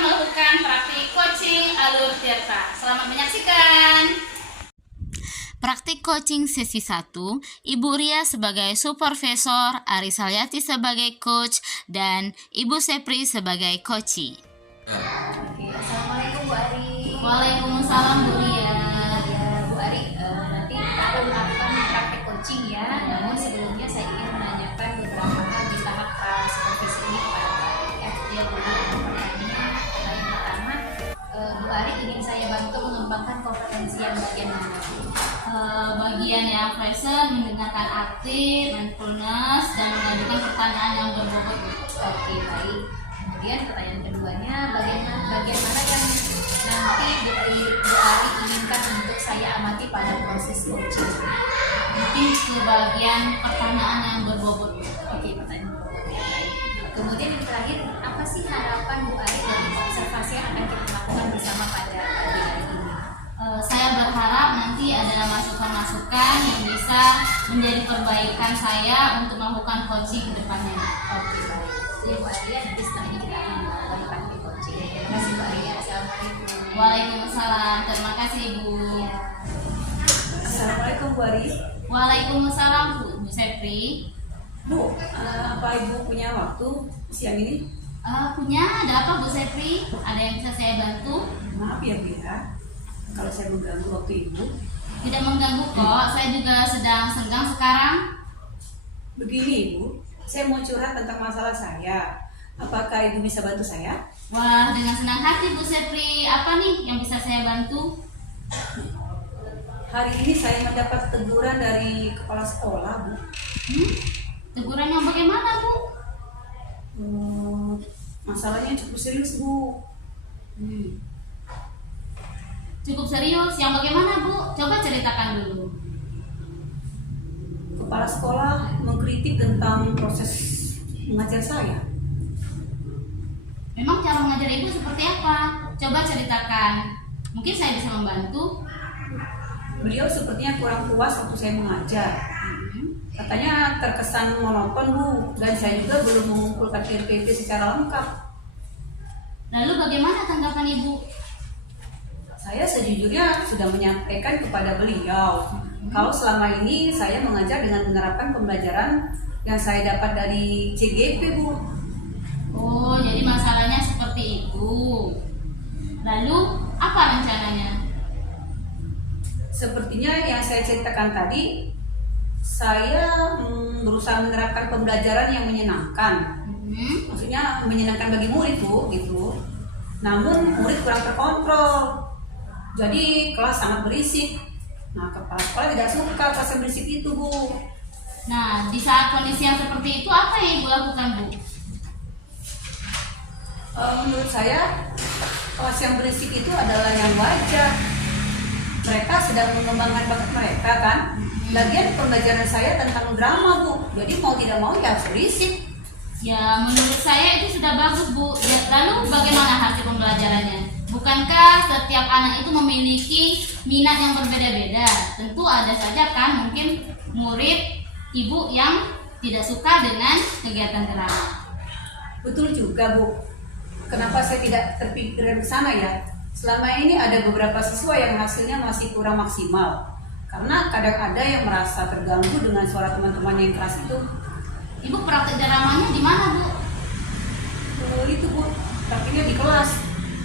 akan melakukan praktik coaching alur Tirta. Selamat menyaksikan. Praktik coaching sesi 1, Ibu Ria sebagai supervisor, Ari Salyati sebagai coach, dan Ibu Sepri sebagai coachee. Oke, Assalamualaikum Bu Ari. Waalaikumsalam Bu Ria. Ya Bu Ari, nanti kita akan melakukan praktek coaching ya. Namun sebelumnya saya ingin menanyakan beberapa hal di tahap supervisi ini kepada Bu Ari ya. Ya Bu Ari, pertanyaannya yang pertama, Bu Ari ingin saya bantu mengembangkan kompetensi yang bagian mana? Bagian yang present, mendengarkan aktif, mindfulness, dan mengajukan pertanyaan yang berbobot. Oke, baik. Kemudian pertanyaan keduanya, bagian mana yang nanti Bu Ari inginkan untuk saya amati pada proses coaching? Mungkin ke bagian pertanyaan yang berbobot. Oke, pertanyaan berbobot ya, baik. Kemudian yang terakhir, apa sih harapan Bu Ari dari observasi yang akan kita lakukan bersama pada pagi hari ini? Saya berharap nanti ada masukan-masukan yang bisa menjadi perbaikan saya untuk melakukan coaching ke depannya. Oke, baik. Jadi Bu Ari, nanti setelah ini kita akan melakukan praktik coaching. Terima kasih Bu Ari. Assalamualaikum. Waalaikumsalam. Terima kasih Ibu. Ya. Assalamualaikum Bu Ari. Waalaikumsalam Bu Sepri. Bu, apa Ibu punya waktu siang ini? Punya, ada apa Bu Sepri? Ada yang bisa saya bantu? Maaf ya Bu ya, kalau saya mengganggu waktu Ibu. Tidak mengganggu kok, saya juga sedang senggang sekarang. Begini Ibu, saya mau curhat tentang masalah saya. Apakah Ibu bisa bantu saya? Wah, dengan senang hati Bu Sepri. Apa nih yang bisa saya bantu? Hari ini saya mendapat teguran dari kepala sekolah Bu. Teguran yang bagaimana Bu? Masalahnya cukup serius Bu. Cukup serius, yang bagaimana Bu? Coba ceritakan dulu. Kepala sekolah mengkritik tentang proses mengajar saya. Memang cara mengajar Ibu seperti apa? Coba ceritakan. Mungkin saya bisa membantu. Beliau sepertinya kurang puas waktu saya mengajar. Katanya terkesan monoton Bu, dan saya juga belum mengumpulkan PPT secara lengkap. Lalu bagaimana tanggapan Ibu? Saya sejujurnya sudah menyampaikan kepada beliau kalau selama ini saya mengajar dengan menerapkan pembelajaran yang saya dapat dari CGP Bu. Oh, jadi masalahnya seperti itu. Lalu apa rencananya? Sepertinya yang saya ceritakan tadi, saya berusaha menerapkan pembelajaran yang menyenangkan. Maksudnya menyenangkan bagi murid Bu, gitu. Namun murid kurang terkontrol. Jadi kelas sangat berisik. Nah, kepala sekolah tidak suka kelas yang berisik itu Bu. Nah, di saat kondisi yang seperti itu apa yang Ibu lakukan Bu? Menurut saya kelas yang berisik itu adalah yang wajar. Mereka sedang mengembangkan bakat mereka kan. Lagian pembelajaran saya tentang drama Bu, jadi mau tidak mau ya harus berisik. Ya, menurut saya itu sudah bagus Bu. Ya, lalu bagaimana hasil pembelajarannya? Bukankah setiap anak itu memiliki minat yang berbeda-beda? Tentu ada saja kan mungkin murid Ibu yang tidak suka dengan kegiatan drama. Betul juga Bu. Kenapa saya tidak terpikir ke sana ya? Selama ini ada beberapa siswa yang hasilnya masih kurang maksimal. Karena kadang ada yang merasa terganggu dengan suara teman-teman yang keras itu. Ibu praktek dramanya di mana Bu? Itu Bu, praktiknya di kelas.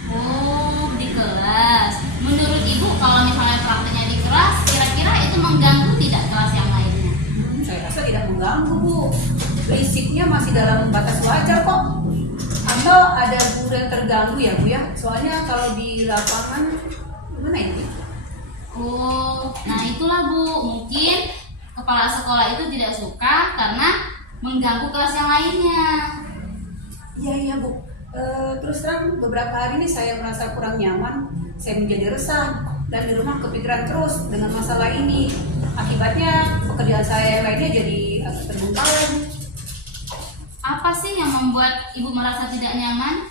Oh, di kelas. Menurut Ibu kalau misalnya prakteknya di kelas, kira-kira itu mengganggu tidak kelas yang lainnya? Saya rasa tidak mengganggu Bu. Berisiknya masih dalam batas wajar kok. Atau ada guru yang terganggu ya Bu ya? Soalnya kalau di lapangan gimana ini? Oh, nah itulah Bu. Mungkin kepala sekolah itu tidak suka karena mengganggu kelas yang lainnya. Iya Bu. Terus terang beberapa hari ini saya merasa kurang nyaman. Saya menjadi resah dan di rumah kepikiran terus dengan masalah ini. Akibatnya pekerjaan saya yang lainnya jadi agak terbengkalai. Apa sih yang membuat Ibu merasa tidak nyaman?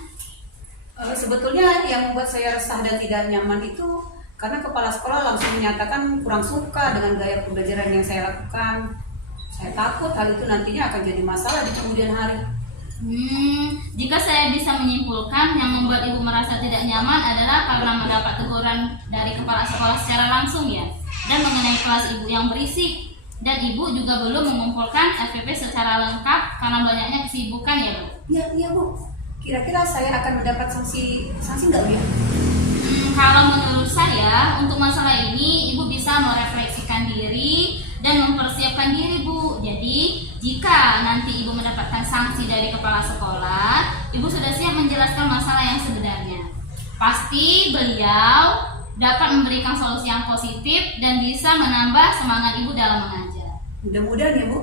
Sebetulnya yang membuat saya resah dan tidak nyaman itu karena kepala sekolah langsung menyatakan kurang suka dengan gaya pembelajaran yang saya lakukan. Saya takut hal itu nantinya akan jadi masalah di kemudian hari. Jika saya bisa menyimpulkan, yang membuat ibu merasa tidak nyaman adalah karena mendapat teguran dari kepala sekolah secara langsung ya, dan mengenai kelas ibu yang berisik. Dan ibu juga belum mengumpulkan FPP secara lengkap karena banyaknya kesibukan ya Bu. Iya Bu. Kira-kira saya akan mendapat sanksi nggak Bu ya? Kalau menurut saya, untuk masalah ini ibu bisa merefleksikan diri dan mempersiapkan diri Bu. Jadi jika nanti ibu mendapatkan sanksi dari kepala sekolah, ibu sudah siap menjelaskan masalah yang sebenarnya. Pasti beliau dapat memberikan solusi yang positif dan bisa menambah semangat ibu dalam mengajar. Mudah-mudahan ya Bu.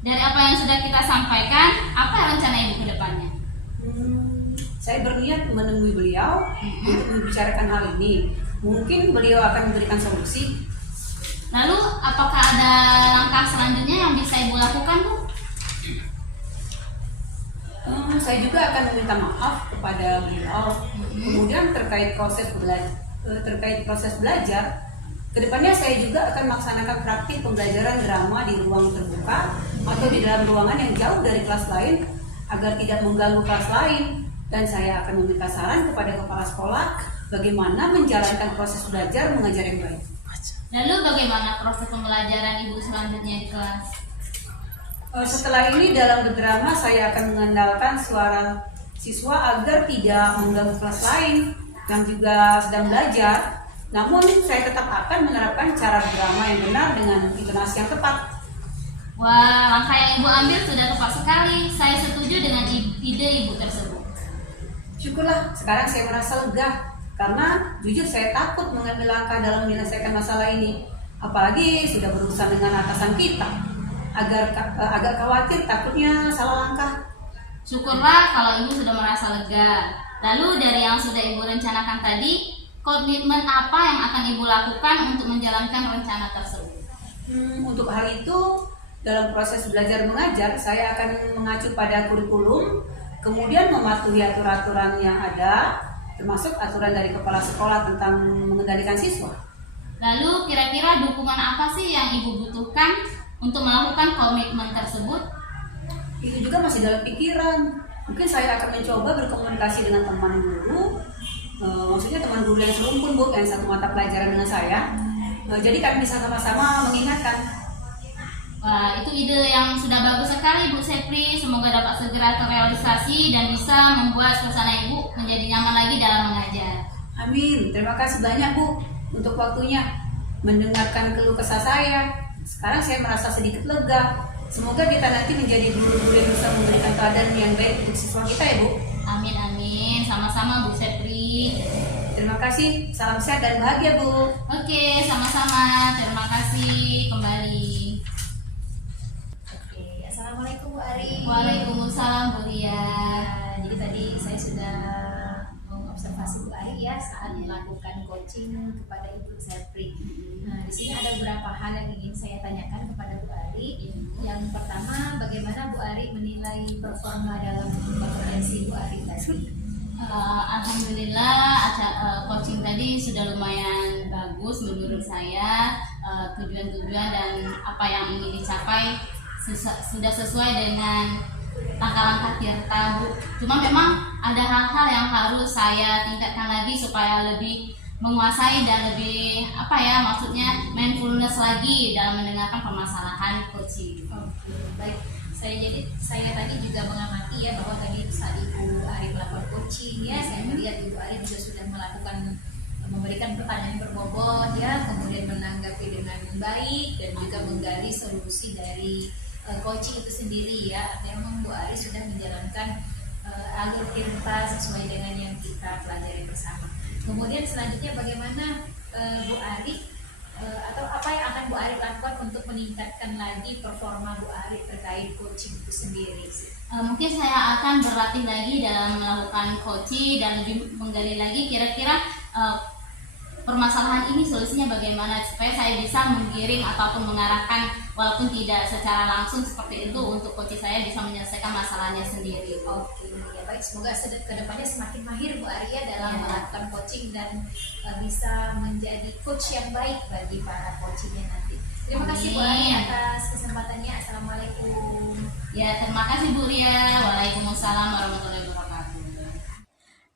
Dari apa yang sudah kita sampaikan, apa rencana ibu ke depannya? Saya berniat menemui beliau untuk membicarakan hal ini. Mungkin beliau akan memberikan solusi. Lalu apakah ada langkah selanjutnya yang bisa ibu lakukan Bu? Saya juga akan meminta maaf kepada beliau. Kemudian terkait proses belajar, kedepannya saya juga akan melaksanakan praktik pembelajaran drama di ruang terbuka atau di dalam ruangan yang jauh dari kelas lain agar tidak mengganggu kelas lain. Dan saya akan meminta saran kepada kepala sekolah bagaimana menjalankan proses belajar mengajar yang baik. Lalu bagaimana proses pembelajaran ibu selanjutnya di kelas? Setelah ini dalam berdrama saya akan mengandalkan suara siswa agar tidak mengganggu kelas lain yang juga sedang belajar. Namun saya tetap akan menerapkan cara drama yang benar dengan intonasi yang tepat. Wah, langkah yang ibu ambil sudah tepat sekali. Saya setuju dengan ide ibu tersebut. Syukurlah, sekarang saya merasa lega karena jujur saya takut mengambil langkah dalam menyelesaikan masalah ini. Apalagi sudah berurusan dengan atasan kita. Agak khawatir takutnya salah langkah. Syukurlah kalau ibu sudah merasa lega. Lalu dari yang sudah ibu rencanakan tadi, komitmen apa yang akan ibu lakukan untuk menjalankan rencana tersebut? Untuk hal itu, dalam proses belajar mengajar, saya akan mengacu pada kurikulum, kemudian mematuhi aturan-aturan yang ada, termasuk aturan dari kepala sekolah tentang mengendalikan siswa. Lalu kira-kira dukungan apa sih yang ibu butuhkan untuk melakukan komitmen tersebut? Itu juga masih dalam pikiran. Mungkin saya akan mencoba berkomunikasi dengan teman guru, maksudnya teman guru yang serumpun Bu, yang satu mata pelajaran dengan saya. Jadi kami bisa sama-sama mengingatkan. Wah, itu ide yang sudah bagus sekali Bu Sepri. Semoga dapat segera terrealisasi dan bisa membuat suasana ibu menjadi nyaman lagi dalam mengajar. Amin. Terima kasih banyak Bu untuk waktunya mendengarkan keluh kesah saya. Sekarang saya merasa sedikit lega. Semoga kita nanti menjadi guru-guru yang bisa memberikan teladan yang baik untuk siswa kita ya Bu. Amin amin. Sama-sama Bu Sepri. Terima kasih. Salam sehat dan bahagia Bu. Oke, sama-sama. Terima kasih kembali. Oke, assalamualaikum Bu Ari. Waalaikumsalam Bu Lia. Jadi tadi saya sudah mengobservasi Bu Ari ya saat melakukan coaching kepada Ibu Sepri. Nah, di sini ada beberapa hal yang ingin saya tanyakan kepada Bu Ari. Yang pertama, bagaimana Bu Ari menilai performa dalam kompetensi Bu Ari tadi? Alhamdulillah, coaching tadi sudah lumayan bagus menurut saya. Tujuan-tujuan dan apa yang ingin dicapai sudah sesuai dengan langkah-langkah Tirta Bu. Cuma memang ada hal-hal yang harus saya tingkatkan lagi supaya lebih menguasai dan lebih maksudnya mindfulness lagi dalam mendengarkan permasalahan coaching. Oke, baik. Saya tadi juga mengamati ya bahwa tadi saat Ibu Ari melakukan coaching ya, saya melihat Ibu Ari juga sudah memberikan pertanyaan berbobot ya, kemudian menanggapi dengan baik dan juga menggali solusi dari coaching itu sendiri ya. Artinya memang Bu Ari sudah menjalankan alur Tirta sesuai dengan yang kita pelajari bersama. Kemudian selanjutnya bagaimana Bu Ari atau apa yang akan Bu Ari lakukan untuk meningkatkan lagi performa Bu Ari terkait coaching itu sendiri? Mungkin saya akan berlatih lagi dalam melakukan coaching dan lebih menggali lagi kira-kira permasalahan ini solusinya bagaimana supaya saya bisa menggiring ataupun mengarahkan walaupun tidak secara langsung seperti itu untuk coach saya bisa menyelesaikan masalahnya sendiri. Oke, ya baik. Semoga kedepannya semakin mahir Bu Arya dalam Ya. melakukan coaching dan bisa menjadi coach yang baik bagi para coachingnya nanti. Terima kasih Bu Amin. Arya atas kesempatannya. Assalamualaikum. Ya, terima kasih Bu Ria. Waalaikumsalam warahmatullahi wabarakatuh.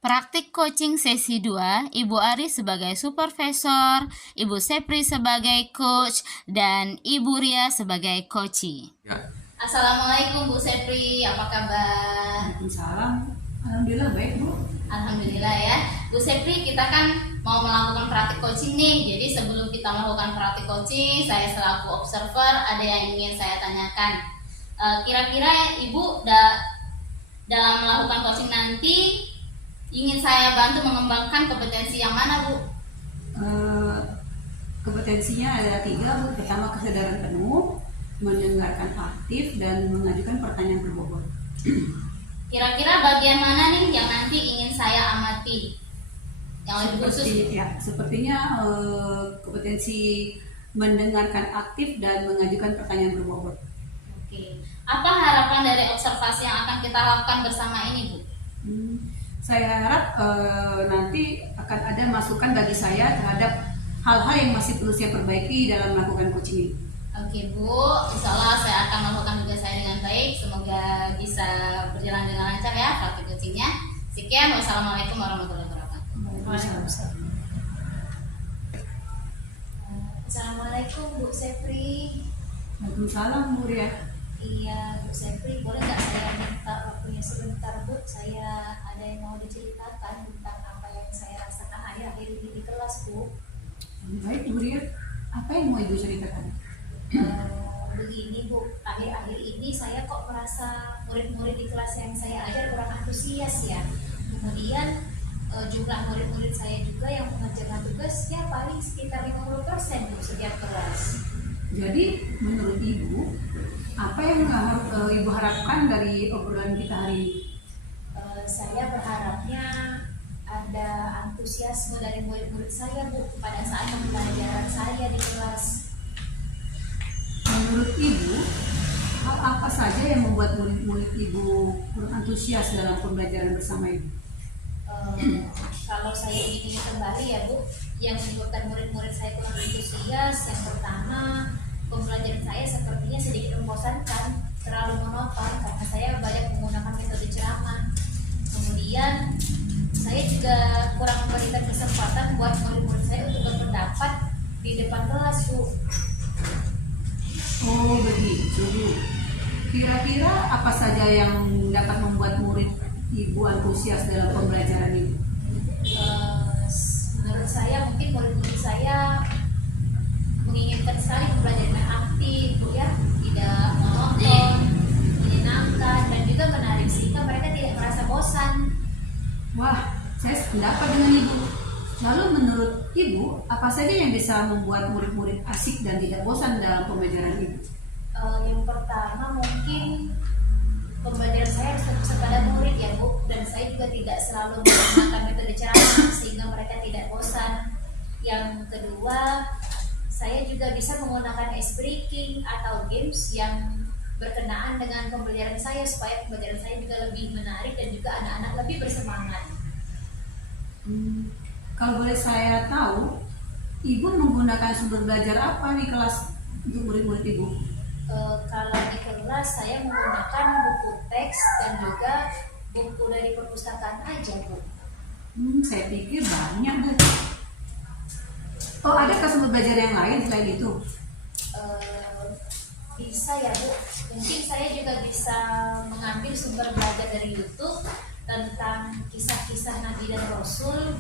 Praktik coaching sesi 2, Ibu Ari sebagai supervisor, Ibu Sepri sebagai coach, dan Ibu Ria sebagai coachee. Ya, Assalamualaikum Bu Sepri, apa kabar? Waalaikumsalam. Alhamdulillah baik Bu. Alhamdulillah ya. Bu Sepri, kita kan mau melakukan praktik coaching nih. Jadi sebelum kita melakukan praktik coaching, saya selaku observer ada yang ingin saya tanyakan. Kira-kira Ibu dalam melakukan coaching nanti ingin saya bantu mengembangkan kompetensi yang mana Bu? Kompetensinya ada 3 Bu. Pertama, kesadaran penuh, mendengarkan aktif, dan mengajukan pertanyaan berbobot. Kira-kira bagian mana nih yang nanti ingin saya amati? Yang lebih khusus? Sepertinya kompetensi mendengarkan aktif dan mengajukan pertanyaan berbobot. Oke. Apa harapan dari observasi yang akan kita lakukan bersama ini Bu? Saya harap nanti akan ada masukan bagi saya terhadap hal-hal yang masih perlu saya perbaiki dalam melakukan coaching ini. Oke Bu, insya Allah saya akan melakukan tugas saya dengan baik. Semoga bisa berjalan dengan lancar ya praktik coachingnya. Sekian, wassalamualaikum warahmatullahi wabarakatuh. Waalaikumsalam. Assalamualaikum Bu Sepri. Waalaikumsalam Bu Ria. Iya Bu Sepri, boleh nggak saya minta waktunya sebentar Bu? Saya ada yang mau diceritakan tentang apa yang saya rasakan akhir-akhir ini di kelas Bu. Baik Bu Ria, apa yang mau Ibu ceritakan? Begini Bu, akhir-akhir ini saya kok merasa murid-murid di kelas yang saya ajar kurang antusias ya. Kemudian jumlah murid-murid saya juga yang mengerjakan tugas ya paling sekitar 50% Bu setiap kelas. Jadi menurut Ibu, apa yang Ibu harapkan dari obrolan kita hari ini? Saya berharapnya ada antusiasme dari murid-murid saya Bu pada saat pembelajaran saya di kelas. Menurut Ibu, hal apa saja yang membuat murid-murid Ibu kurang antusias dalam pembelajaran bersama Ibu? Kalau saya ingin kembali ya Bu, yang menyebabkan murid-murid saya kurang antusias, yang pertama pembelajaran saya sepertinya sedikit membosankan, terlalu monoton karena saya banyak menggunakan metode ceramah. Kemudian saya juga kurang memberikan kesempatan buat murid-murid saya untuk berpendapat di depan kelas Bu. Oh begitu Bu. Kira-kira apa saja yang dapat membuat murid Ibu antusias dalam pembelajaran ini? Menurut saya mungkin murid-murid saya menginginkan sekali pembelajaran yang aktif Bu ya, tidak monoton, menyenangkan dan juga menarik sehingga mereka tidak merasa bosan. Wah, saya sependapat dengan Ibu. Lalu menurut Ibu, apa saja yang bisa membuat murid-murid asik dan tidak bosan dalam pembelajaran Ibu? Yang pertama mungkin pembelajaran saya harus fokus kepada murid ya Bu, dan saya juga tidak selalu menggunakan metode ceramah sehingga mereka tidak bosan. Yang kedua, saya juga bisa menggunakan ice breaking atau games yang berkenaan dengan pembelajaran saya supaya pembelajaran saya juga lebih menarik dan juga anak-anak lebih bersemangat. Kalau boleh saya tahu, Ibu menggunakan sumber belajar apa di kelas untuk murid-murid Ibu? Kalau di kelas saya menggunakan buku teks dan juga buku dari perpustakaan aja Bu. Saya pikir banyak Bu. Oh, adakah sumber belajar yang lain selain itu? Bisa ya Bu, mungkin saya juga bisa mengambil sumber belajar dari YouTube tentang kisah-kisah Nabi dan Rasul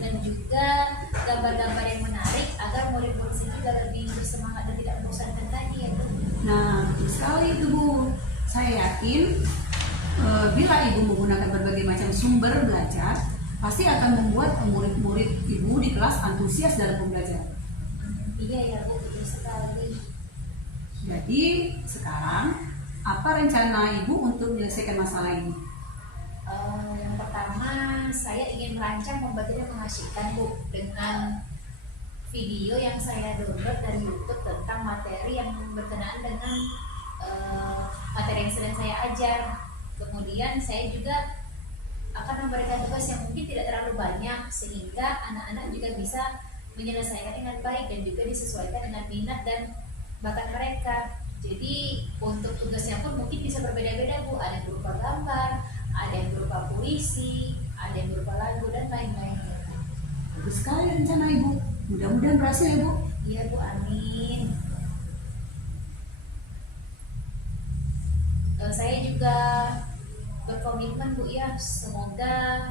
dan juga gambar-gambar yang menarik agar murid-murid saya juga lebih bersemangat dan tidak membosankan tadi ya Bu. Nah, betul sekali itu Bu. Saya yakin bila Ibu menggunakan berbagai macam sumber belajar, pasti akan membuat murid-murid Ibu di kelas antusias dalam pembelajaran. Iya ya Bu, betul sekali. Jadi sekarang apa rencana Ibu untuk menyelesaikan masalah ini? Yang pertama saya ingin merancang pembelajaran mengasihkan Bu dengan video yang saya download dari YouTube tentang materi yang berkenaan dengan materi yang sedang saya ajar. Kemudian saya juga akan memberikan tugas yang mungkin tidak terlalu banyak sehingga anak-anak juga bisa menyelesaikan dengan baik dan juga disesuaikan dengan minat dan bakat mereka. Jadi untuk tugasnya pun mungkin bisa berbeda-beda Bu, ada yang berupa gambar, ada yang berupa puisi, ada yang berupa lagu dan lain-lain. Bagus sekali rencana Ibu. Mudah-mudahan berhasil ya Bu. Iya Bu, amin. Saya juga berkomitmen Bu ya, semoga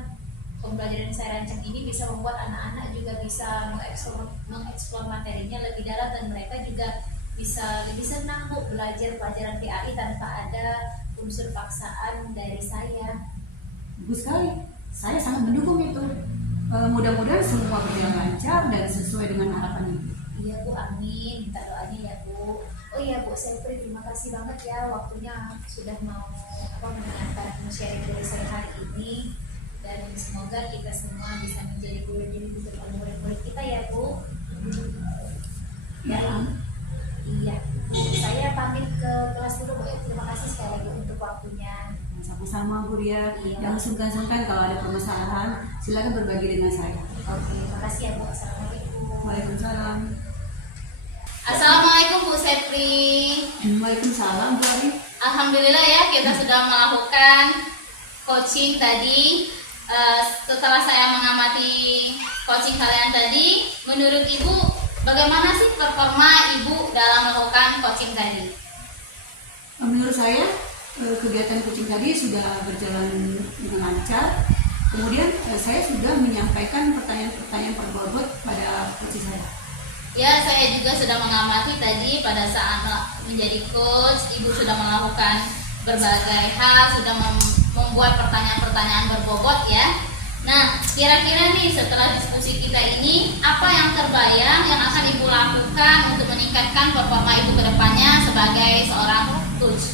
pembelajaran saya rancang ini bisa membuat anak-anak juga bisa mengeksplor materinya lebih dalam dan mereka juga bisa lebih senang Bu belajar pelajaran PAI tanpa ada unsur paksaan dari saya. Bagus sekali. Saya sangat mendukung itu. Mudah-mudahan semua berjalan lancar dan sesuai dengan harapan Ibu. Iya Bu, amin. Minta doanya ya Bu. Oh iya Bu Sepri, terima kasih banget ya waktunya sudah mau mendengarkan sharing dari saya hari ini. Dan semoga kita semua bisa menjadi guru untuk murid-murid kita ya Bu. Ya. Iya, saya pamit ke kelas dulu Bu. Terima kasih sekali lagi untuk waktunya. Sama-sama Bu Ria. Iya. Jangan sungkan-sungkan kalau ada permasalahan, silakan berbagi dengan saya. Oke, terima kasih ya Bu. Assalamualaikum. Waalaikumsalam. Assalamualaikum Bu Sepri. Waalaikumsalam Bu Ari. Alhamdulillah ya kita sudah melakukan coaching tadi. Setelah saya mengamati coaching kalian tadi, menurut Ibu bagaimana sih performa Ibu dalam melakukan coaching tadi? Menurut saya kegiatan coaching tadi sudah berjalan dengan lancar. Kemudian saya sudah menyampaikan pertanyaan-pertanyaan berbobot pada coach saya. Ya, saya juga sudah mengamati tadi pada saat menjadi coach, Ibu sudah melakukan berbagai hal, sudah membuat pertanyaan-pertanyaan berbobot ya. Nah, kira-kira nih setelah diskusi kita ini, apa yang terbayang yang akan Ibu lakukan untuk meningkatkan performa Ibu ke depannya sebagai seorang coach?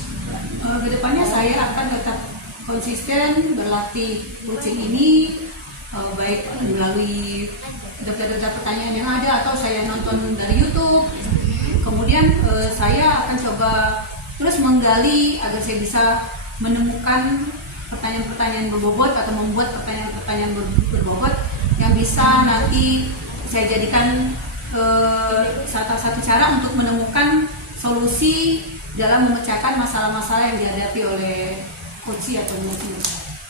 Kedepannya saya akan tetap konsisten berlatih coaching ini, baik melalui daftar-daftar pertanyaan yang ada atau saya nonton dari YouTube. Kemudian saya akan coba terus menggali agar saya bisa menemukan pertanyaan-pertanyaan berbobot atau membuat pertanyaan-pertanyaan berbobot yang bisa nanti saya jadikan salah satu cara untuk menemukan solusi dalam memecahkan masalah-masalah yang dihadapi oleh coach atau murid.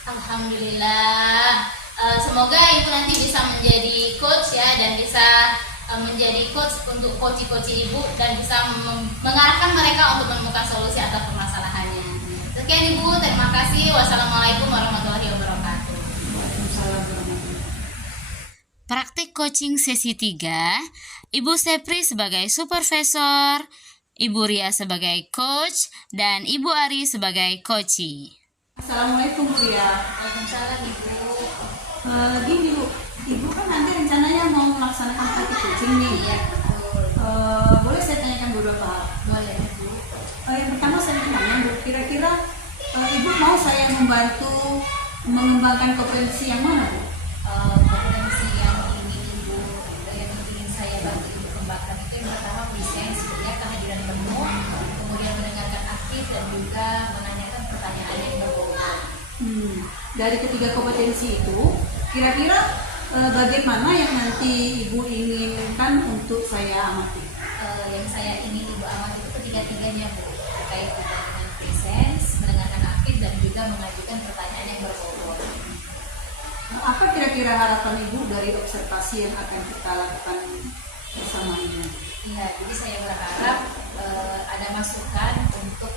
Alhamdulillah. Semoga Ibu nanti bisa menjadi coach ya dan bisa menjadi coach untuk coach-coach Ibu dan bisa mengarahkan mereka untuk menemukan solusi atas permasalahannya. Sekian Ibu, terima kasih. Wassalamualaikum warahmatullahi wabarakatuh. Waalaikumsalam warahmatullahi. Praktik coaching sesi 3, Ibu Sepri sebagai supervisor, Ibu Ria sebagai coach, dan Ibu Ari sebagai coachee. Assalamualaikum Bu Ria. Waalaikumsalam Ibu. Gini Bu, Ibu kan nanti rencananya mau melaksanakan praktik coaching nih. Iya betul. Boleh saya tanyakan beberapa hal? Boleh Bu. Yang pertama saya ingin tanya Bu, kira-kira Ibu mau saya membantu mengembangkan kompetensi yang mana Bu? Kompetensi yang ingin saya bantu Ibu kembangkan itu yang pertama presence ya, kehadiran penuh, kemudian mendengarkan aktif dan juga menanyakan pertanyaan yang berbobot. Dari ketiga kompetensi itu, kira-kira bagaimana yang nanti Ibu inginkan untuk saya amati? Yang saya ingin Ibu amati itu ketiga-tiganya Bu, terkait juga dengan presence, mendengarkan aktif dan juga mengajukan pertanyaan yang berbobot. Apa kira-kira harapan Ibu dari observasi yang akan kita lakukan bersama ini? Iya, jadi saya berharap ada masukan untuk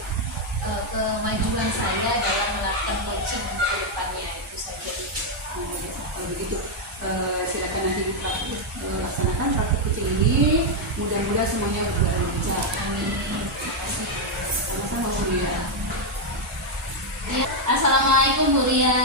kemajuan saya dalam melakukan coaching untuk kedepannya, itu saja. Kalau begitu, silakan nanti laksanakan praktik coaching ini. Mudah-mudahan semuanya berjalan lancar. Amin. Terima kasih. Sama-sama Bu Ria. Assalamualaikum Bu Ria.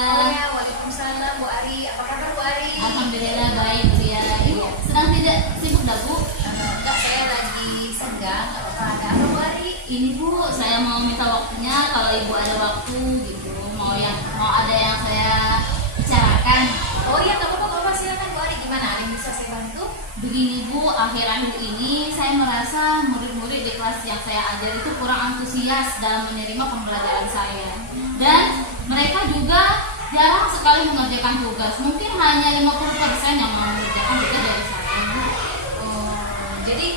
Waalaikumsalam Bu Ari. Apa kabar Bu Ari? Alhamdulillah baik Bu Ria. Ibu sedang tidak sibuk dah Bu? Enggak, saya lagi senggang. Apakah ada apa Bu Ari? Ini Bu, saya mau minta waktunya kalau Ibu ada waktu gitu. Mau ada yang saya bicarakan. Oh iya, nggak apa-apa, silakan Bu Ari. Gimana? Ada yang bisa saya bantu? Begini Bu, Bu, akhir-akhir ini saya merasa murid-murid di kelas yang saya ajar itu kurang antusias dalam menerima pembelajaran saya. Dan mereka juga jarang sekali mengerjakan tugas. Mungkin hanya 50% yang mau mengerjakan tugas dari saya, Bu. Oh, jadi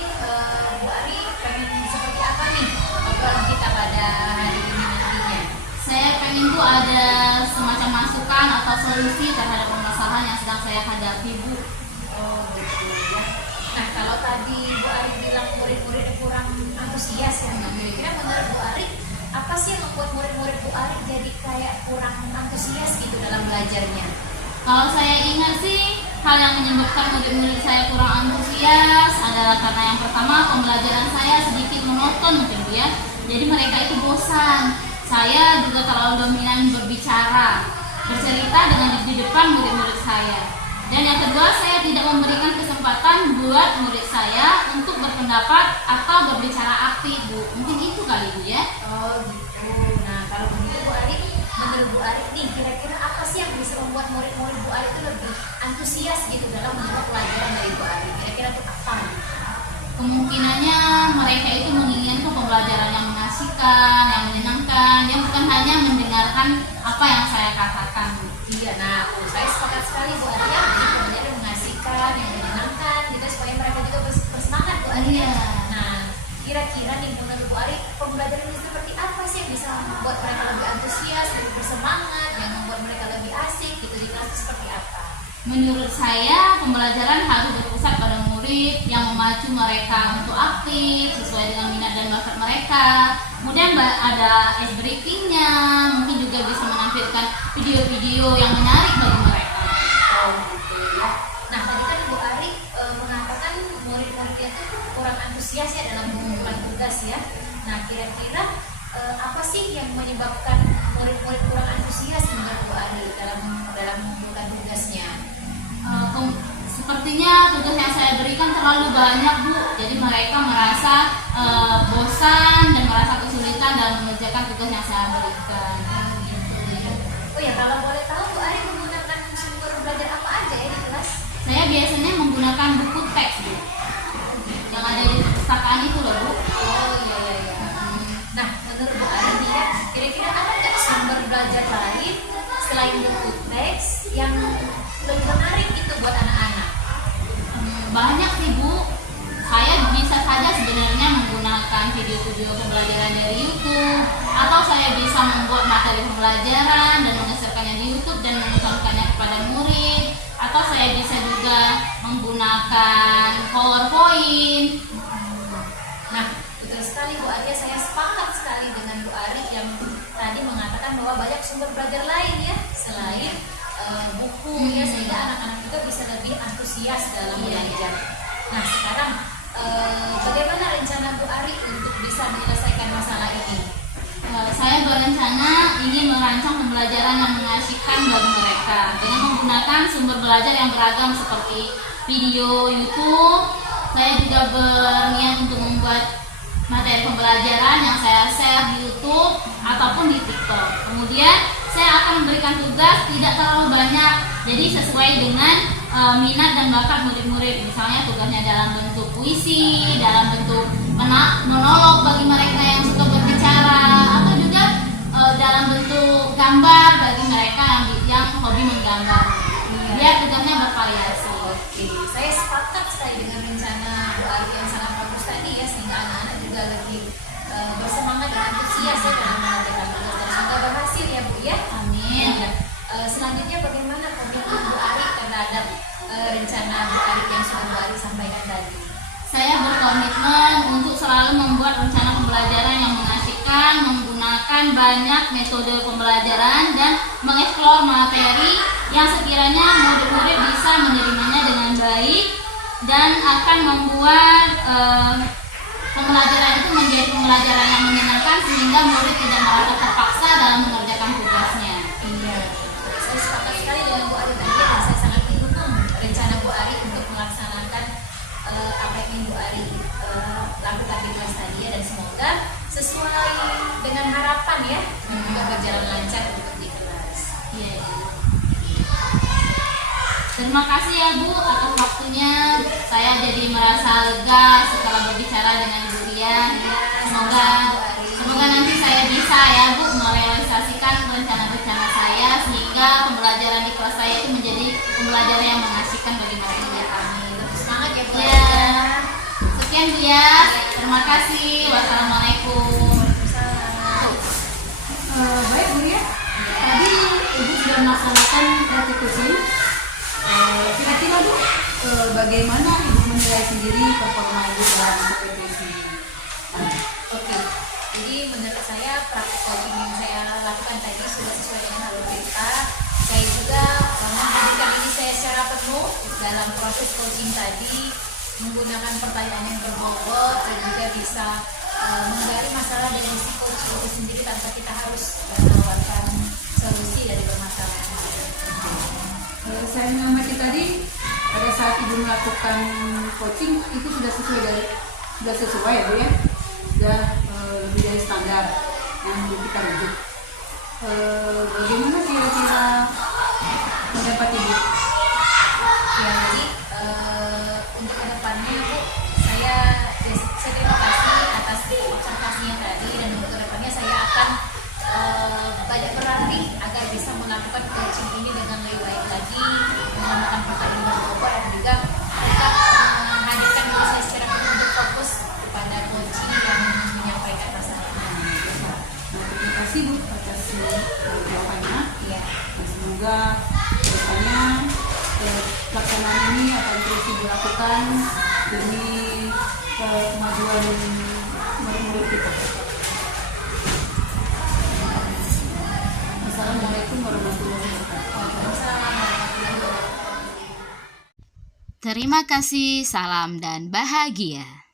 Bu Ari pengen seperti apa nih obrolan kita pada hari ini nantinya? Saya pengen tuh ada semacam masukan atau solusi terhadap permasalahan yang sedang saya hadapi, Bu. Oh gitu ya. Nah kalau tadi Bu Ari bilang murid-murid kurang antusias ya, kira-kira menurut Bu Ari apa sih yang membuat murid-murid Bu Ari jadi kayak kurang antusias gitu dalam belajarnya? Kalau saya ingat sih, hal yang menyebabkan murid-murid saya kurang antusias adalah karena yang pertama pembelajaran saya sedikit monoton mungkin Bu ya. Jadi mereka itu bosan. Saya juga terlalu dominan berbicara, bercerita di depan murid-murid saya. Dan yang kedua, saya tidak memberikan kesempatan buat murid saya untuk berpendapat atau berbicara aktif, Bu. Mungkin itu kali, Bu ya. Oh gitu. Nah kalau begitu Bu Ari, menurut Bu Ari nih kira-kira apa sih yang bisa membuat murid-murid Bu Ari itu lebih antusias gitu dalam menimba pelajaran dari Bu Ari? Kira-kira itu apa? Kemungkinannya mereka itu menginginkan pembelajaran yang mengasihkan, yang menyenangkan. Dia bukan hanya mendengarkan apa yang saya katakan, Bu. Iya, nah saya sepakat sekali Bu Ari ya, jadi pembelajaran yang mengasihkan, yang menyenangkan, gitu supaya mereka juga bersemangat Bu Ari ya. Iya. Nah kira-kira nih menurut Bu Ari pembelajaran ini seperti apa sih yang bisa membuat mereka lebih antusias, lebih bersemangat, yang membuat mereka lebih asik gitu di kelas itu seperti apa? Menurut saya, pembelajaran harus berpusat pada murid yang memacu mereka untuk aktif sesuai dengan minat dan bakat mereka. Kemudian ada ice breakingnya, mungkin juga bisa menampilkan video-video yang menarik bagi mereka. Oh gitu ya. Nah tadi kan Bu Ari mengatakan murid-muridnya itu kurang antusias ya dalam mengumpulkan tugas ya. Nah kira-kira apa sih yang menyebabkan murid-murid kurang antusias menurut Bu Ari dalam mengumpulkan tugasnya? Sepertinya tugas yang saya berikan terlalu banyak, Bu. Jadi mereka merasa bosan dan merasa kesulitan dalam mengerjakan tugas yang saya berikan. Oh ya, kalau boleh tahu Bu Ari menggunakan sumber belajar apa aja ya di kelas? Saya biasanya menggunakan buku teks, Bu. Yang ada di perpustakaan itu loh, Bu. Oh iya iya iya. Nah, menurut Bu Ari nih ya, kira-kira ada nggak sumber belajar lain selain buku teks yang lebih menarik gitu buat anak-anak? Banyak sih, Bu. Saya bisa saja sebenarnya menggunakan video-video pembelajaran dari YouTube, atau saya bisa membuat materi pembelajaran dan mengeserkannya di YouTube dan menontonkannya kepada murid, atau saya bisa juga menggunakan PowerPoint. Nah, betul sekali Bu Ari, saya sepakat sekali dengan Bu Ari yang tadi mengatakan bahwa banyak sumber belajar lain ya selain buku ya, sehingga anak-anak juga bisa lebih antusias dalam belajar. Nah, sekarang bagaimana rencana Bu Ari untuk bisa menyelesaikan masalah ini? Saya berencana ingin merancang pembelajaran yang mengasihkan bagi mereka dengan menggunakan sumber belajar yang beragam seperti video YouTube. Saya juga berniat untuk membuat materi pembelajaran yang saya share di YouTube ataupun di TikTok. Kemudian saya akan memberikan tugas tidak terlalu banyak, jadi sesuai dengan minat dan bakat murid-murid. Misalnya tugasnya dalam bentuk puisi, dalam bentuk monolog bagi mereka yang suka berbicara, atau juga dalam bentuk gambar bagi mereka yang hobi menggambar. Biar tugasnya bervariasi. Oke, saya sepakat sekali dengan rencana Bu Ari yang sangat bagus tadi ya, sehingga anak-anak juga lebih bersemangat dan antusias ya dalam mengerjakan tugas dan semoga berhasil ya Bu ya. Amin. Ya. Selanjutnya bagaimana komitmen Bu Ari terhadap rencana Bu Ari yang sudah Bu Ari sampaikan tadi? Saya berkomitmen untuk selalu membuat rencana pembelajaran yang mengasihkan, menggunakan banyak metode pembelajaran dan mengeksplor materi yang sekiranya murid-murid bisa menerimanya dengan baik dan akan membuat pembelajaran itu menjadi pembelajaran yang menyenangkan sehingga murid tidak merasa terpaksa dalam mengerjakan tugasnya. Iya, saya sepakat sekali dengan Bu Ari tadi dan saya sangat mendukung rencana Bu Ari untuk melaksanakan apa yang ingin Bu Ari lakukan di kelas tadi ya, dan semoga sesuai dengan harapan ya dan juga berjalan lancar untuk di kelas. Iya. Terima kasih ya Bu atas waktunya. Saya jadi merasa lega setelah berbicara dengan Ibu Dian. Semoga nanti saya bisa ya Bu merealisasikan rencana-rencana saya sehingga pembelajaran di kelas saya itu menjadi pembelajaran yang mengasihkan bagi mereka. Amin. Semangat ya Bu. Ya. Sekian Bu ya. Terima kasih. Wassalamualaikum. Baik Bu ya, tadi Ibu sudah melaksanakan praktik coaching. Kira-kira Bu, bagaimana Ibu menilai sendiri performa Ibu dalam kompetisi? Oke, jadi menurut saya praktik coaching yang saya lakukan tadi sudah sesuai dengan alur cerita. Saya juga menghadirkan ini saya secara penuh dalam proses coaching tadi, menggunakan pertanyaan yang berbobot dan juga bisa menggali masalah dari si coach itu sendiri tanpa kita harus menawarkan solusi dari permasalahan. Saya mengamati tadi pada saat Ibu melakukan coaching itu sudah sesuai ya Bu ya, sudah lebih dari standar yang kita rujuk. Bagaimana kira-kira pendapat Ibu? Ya, jadi untuk kedepannya Bu, saya terima kasih atas observasinya tadi, dan untuk kedepannya saya akan banyak berlatih agar bisa melakukan coaching ini dengan lebih baik lagi, menggunakan pertanyaan berbobot dan juga kita menghadirkan diri saya secara penuh untuk fokus kepada coaching yang menyampaikan masalahnya. Terima kasih Bu atas jawabannya. Iya. Semoga kedepannya pelaksanaan ini akan terus Ibu lakukan demi kemajuan murid-murid kita. Assalamualaikum warahmatullahi wabarakatuh. Terima kasih, salam dan bahagia.